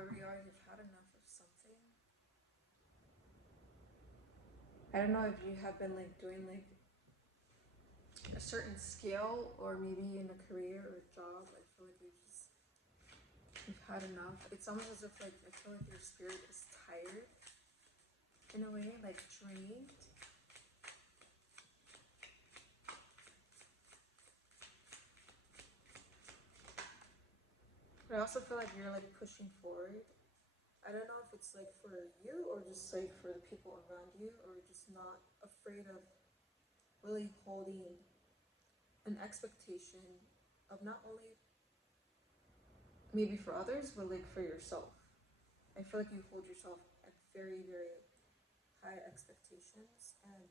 wherever you are, you've had enough of something. I don't know if you have been like doing like a certain skill or maybe in a career or a job. I feel like you've had enough. It's almost as if like I feel like your spirit is tired in a way, like drained. But I also feel like you're like pushing forward. I don't know if it's like for you or just like for the people around you, or just not afraid of really holding an expectation of not only maybe for others, but like for yourself. I feel like you hold yourself at very, very high expectations, and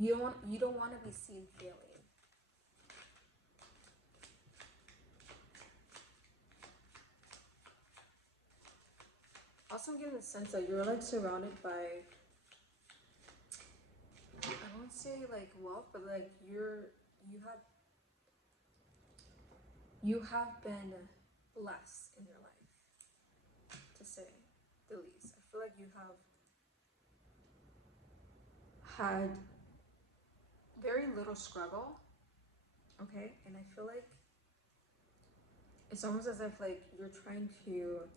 you don't want to be seen failing. Also, I'm getting the sense that you're like surrounded by, I won't say like wealth, but like you have you have been blessed in your life, to say the least. I feel like you have had very little struggle, okay? And I feel like it's almost as if like you're trying to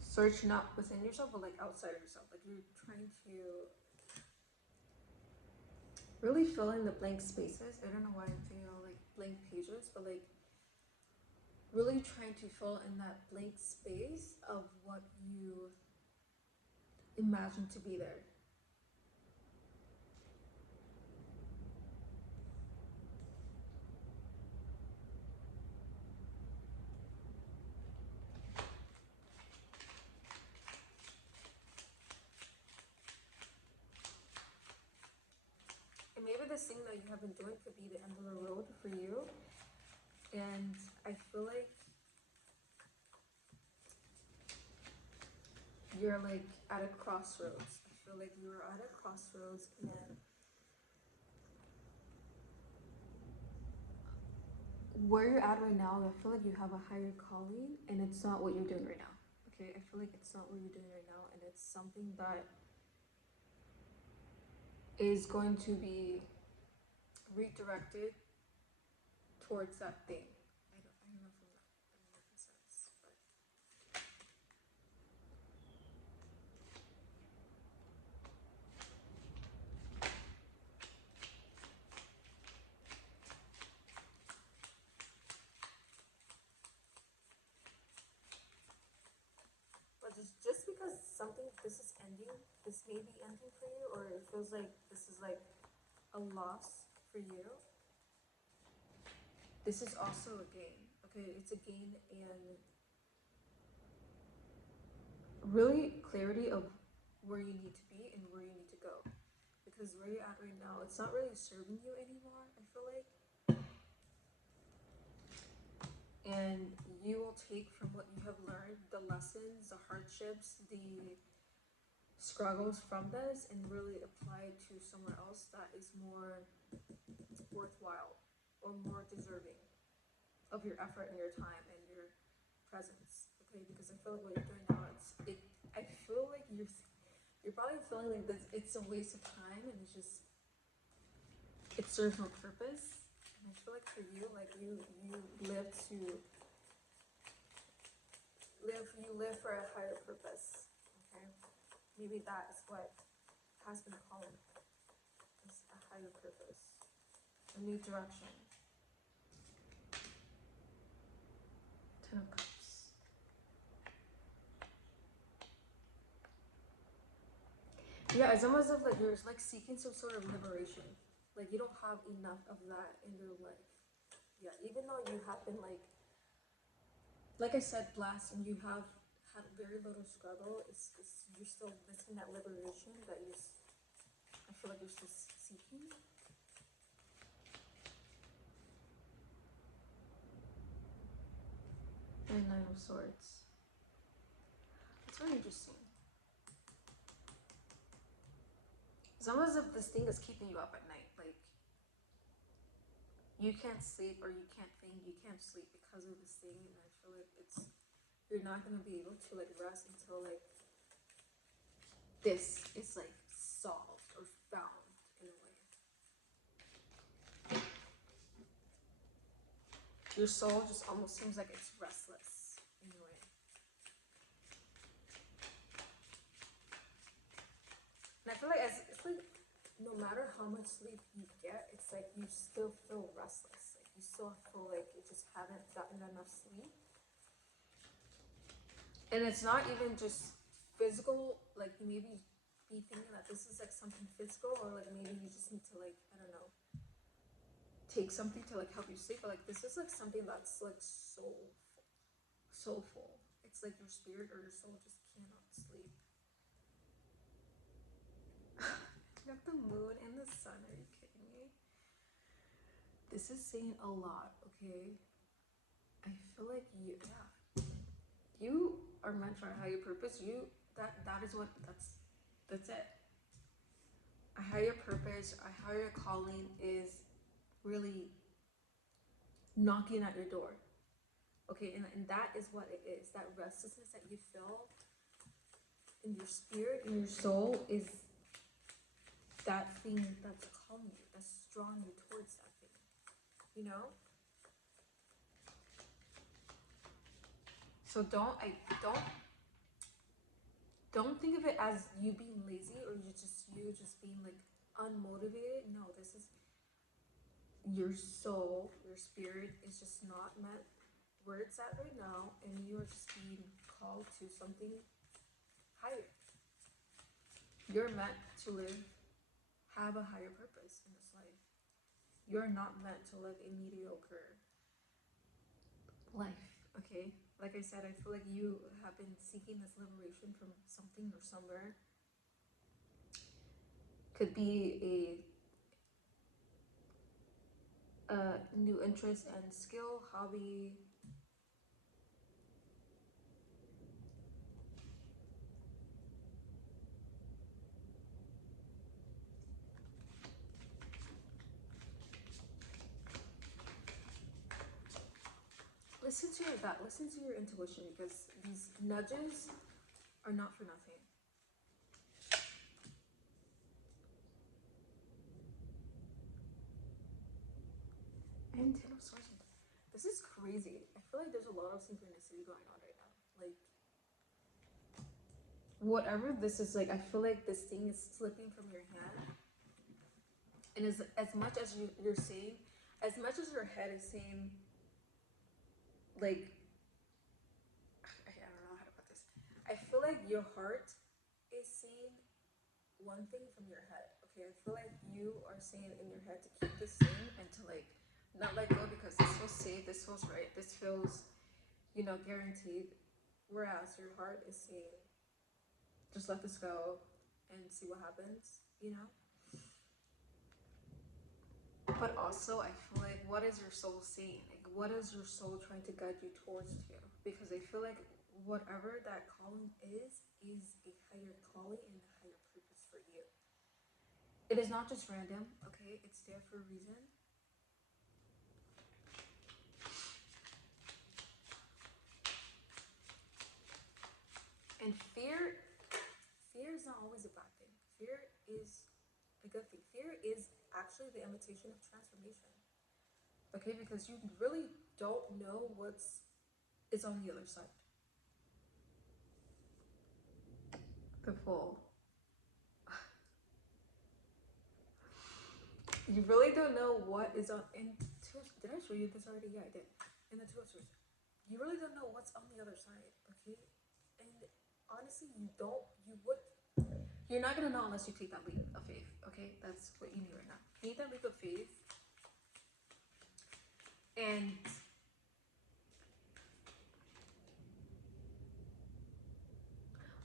search not within yourself, but like outside of yourself. Like you're trying to really fill in the blank spaces. I don't know why I'm thinking of like blank pages, but like really trying to fill in that blank space of what you imagine to be there. And maybe this thing that you have been doing could be the end of the road for you. And I feel like you're like at a crossroads. I feel like you're at a crossroads, and where you're at right now, I feel like you have a higher calling, and it's not what you're doing right now. Okay, I feel like it's not what you're doing right now, and it's something that is going to be redirected towards that thing. I don't know if I'm making sense, but just because something this is ending, this may be ending for you, or it feels like this is like a loss for you. This is also a gain. Okay, it's a gain and really clarity of where you need to be and where you need to go. Because where you're at right now, it's not really serving you anymore, I feel like. And you will take from what you have learned, the lessons, the hardships, the struggles from this, and really apply it to somewhere else that is more worthwhile or more deserving of your effort and your time and your presence. Okay, because I feel like what you're doing now, I feel like you're probably feeling like this. It's a waste of time, and it serves no purpose. And I feel like for you, like you live to live for a higher purpose. Okay, maybe that is what has been calling, is a higher purpose, a new direction. Ten of Cups. Yeah, it's almost like you're like seeking some sort of liberation. Like you don't have enough of that in your life. Yeah, even though you have been like I said, blessed, and you have had very little struggle, it's you're still missing that liberation that I feel like you're still seeking. And Nine of Swords. It's very interesting. It's almost as if this thing is keeping you up at night. Like you can't sleep or you can't think, you can't sleep because of this thing, and I feel like you're not gonna be able to like rest until like this is like solved or found in a way. Your soul just almost seems like it's restless in a way. And I feel like it's like no matter how much sleep you get, it's like you still feel restless. Like you still feel like you just haven't gotten enough sleep. And it's not even just physical, like you maybe be thinking that this is like something physical, or like maybe you just need to like, I don't know, take something to like help you sleep, but like this is like something that's like soulful. It's like your spirit or your soul just cannot sleep. You got the moon and the sun, are you kidding me? This is saying a lot, okay? I feel like you are meant for a higher purpose. That is what that's it. A higher purpose, a higher calling is really knocking at your door. Okay, and that is what it is. That restlessness that you feel in your spirit, in your soul, is that thing that's calling you, that's drawing you towards that thing. You know? So don't think of it as you being lazy or you just being like unmotivated. No, this is your soul, your spirit is just not meant where it's at right now, and you are just being called to something higher. You're meant to have a higher purpose in this life. You're not meant to live a mediocre life, okay? Like I said, I feel like you have been seeking this liberation from something or somewhere. Could be a new interest and skill, hobby. Listen to your gut, listen to your intuition, because these nudges are not for nothing. And Ten of Swords. This is crazy. I feel like there's a lot of synchronicity going on right now. Like, whatever this is, like, I feel like this thing is slipping from your hand. And as much as you're saying, as much as your head is saying, like, I don't know how to put this. I feel like your heart is saying one thing from your head. Okay, I feel like you are saying in your head to keep this same and to like not let go, because this feels safe, this feels right, this feels, guaranteed. Whereas your heart is saying, just let this go and see what happens. But also, I feel like, what is your soul saying? Like, what is your soul trying to guide you towards to? Because I feel like whatever that calling is a higher calling and a higher purpose for you. It is not just random, okay? It's there for a reason. And fear is not always a bad thing. Fear is a good thing. Fear is actually the invitation of transformation. Okay, because you really don't know is on the other side. The Fool. You really don't know what is on. And did I show you this already? Yeah, I did. In the Two of Swords, you really don't know what's on the other side. Okay, and honestly, you're not gonna know unless you take that leap of faith. Okay, that's what you need right now. You need that leap of faith, and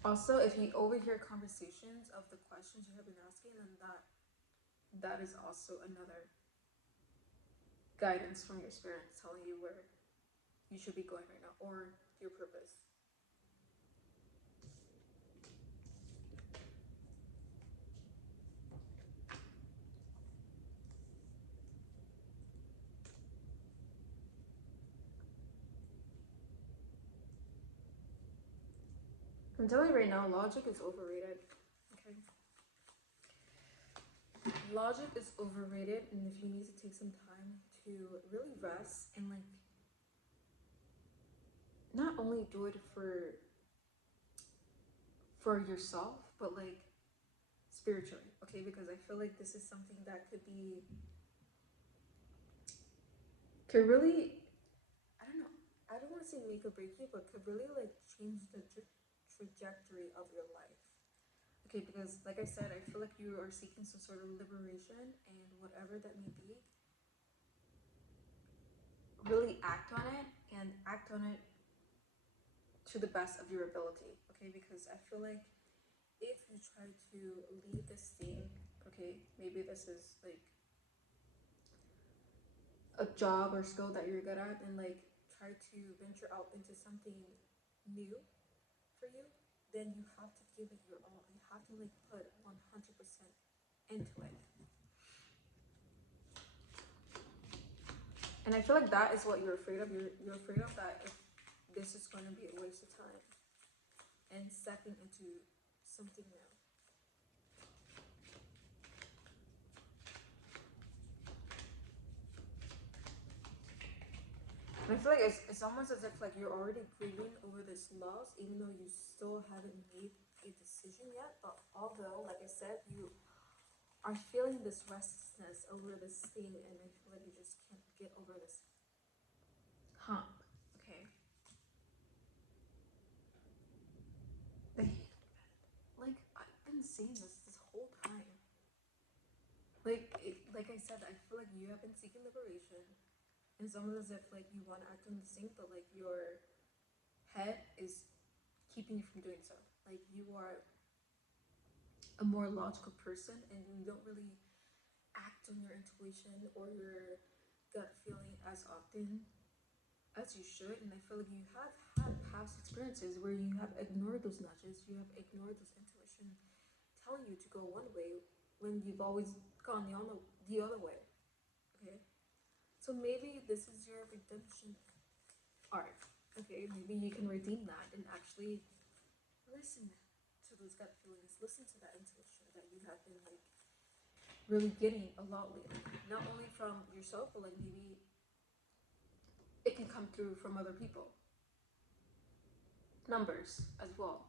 also, if you overhear conversations of the questions you have been asking, then that is also another guidance from your spirit telling you where you should be going right now, or your purpose. I'm telling you right now, logic is overrated. Okay. Logic is overrated, and if you need to take some time to really rest and like not only do it for yourself, but like spiritually, okay? Because I feel like this is something that could really, I don't know, I don't want to say make or break you, but could really like change the trajectory of your life. Okay, because like I said, I feel like you are seeking some sort of liberation, and whatever that may be, really act on it and act on it to the best of your ability. Okay, because I feel like if you try to leave this thing, okay, maybe this is like a job or skill that you're good at, and like try to venture out into something new for you, then you have to give it your all. You have to like put 100% into it. And I feel like that is what you're afraid of. You're afraid of that if this is going to be a waste of time and stepping into something new. And I feel like it's almost as if like you're already grieving over this loss, even though you still haven't made a decision yet. But although, like I said, you are feeling this restlessness over this thing, and I feel like you just can't get over this hump. Okay, the like I've been saying this whole time. Like I said, I feel like you have been seeking liberation, and it's almost as if like you want to act on the same, but like your head is keeping you from doing so. Like you are a more logical person, and you don't really act on your intuition or your gut feeling as often as you should. And I feel like you have had past experiences where you have ignored those nudges, you have ignored those intuition telling you to go one way when you've always gone the other way. Okay, so maybe this is your redemption arc. Okay, maybe you can redeem that and actually listen to those gut feelings, listen to that intuition that you have been like really getting a lot lately. Not only from yourself, but like maybe it can come through from other people. Numbers as well.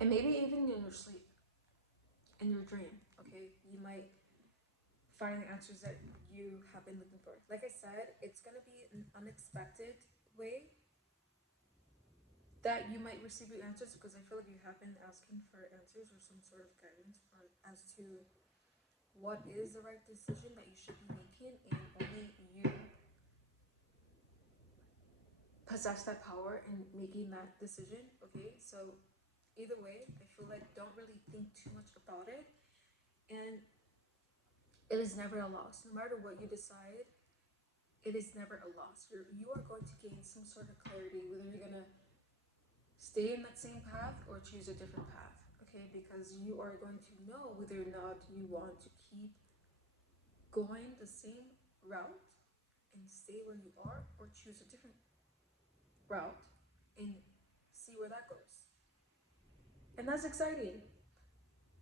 And maybe even in your sleep, in your dream, okay? You might find the answers that you have been looking for. Like I said, it's gonna be an unexpected way that you might receive your answers, because I feel like you have been asking for answers or some sort of guidance for as to what is the right decision that you should be making, and only you possess that power in making that decision. Okay, so either way, I feel like don't really think too much about it, and it is never a loss. No matter what you decide, it is never a loss. You are going to gain some sort of clarity whether you're gonna stay in that same path or choose a different path. Okay, because you are going to know whether or not you want to keep going the same route and stay where you are, or choose a different route and see where that goes. And that's exciting.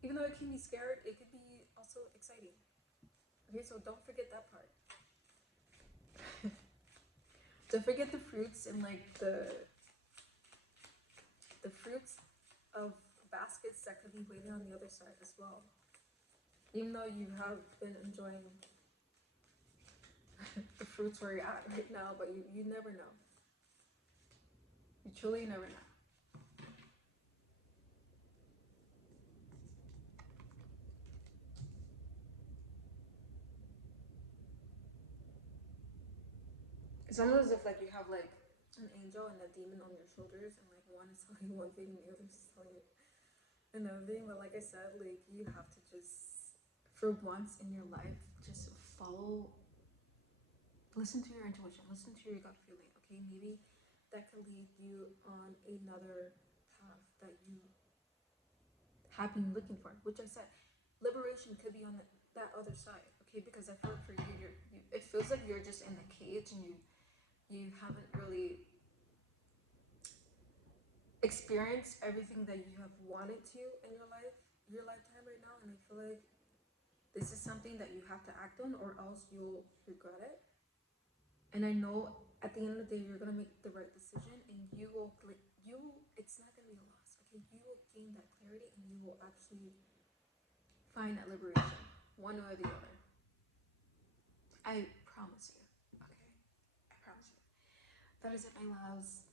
Even though it can be scared, it could be also exciting. Okay, so don't forget that part. Don't forget the fruits and like the fruits of baskets that could be waiting on the other side as well. Even though you have been enjoying the fruits where you're at right now, but you never know. You truly never know. It's almost as if like you have like an angel and a demon on your shoulders, and like one is telling you one thing and the other is telling you another thing. But like I said, like you have to just, for once in your life, just follow, listen to your intuition, listen to your gut feeling. Okay, maybe that could lead you on another path that you have been looking for. Which I said, liberation could be on that other side. okay? Because I feel like for you, it feels like you're just in the cage and you haven't really experienced everything that you have wanted to in your lifetime right now, and I feel like this is something that you have to act on, or else you'll regret it. And I know at the end of the day, you're gonna make the right decision, and it's not gonna be a loss. Okay, you will gain that clarity, and you will actually find that liberation, one way or the other. I promise you. Okay, I promise you. That is it, my loves.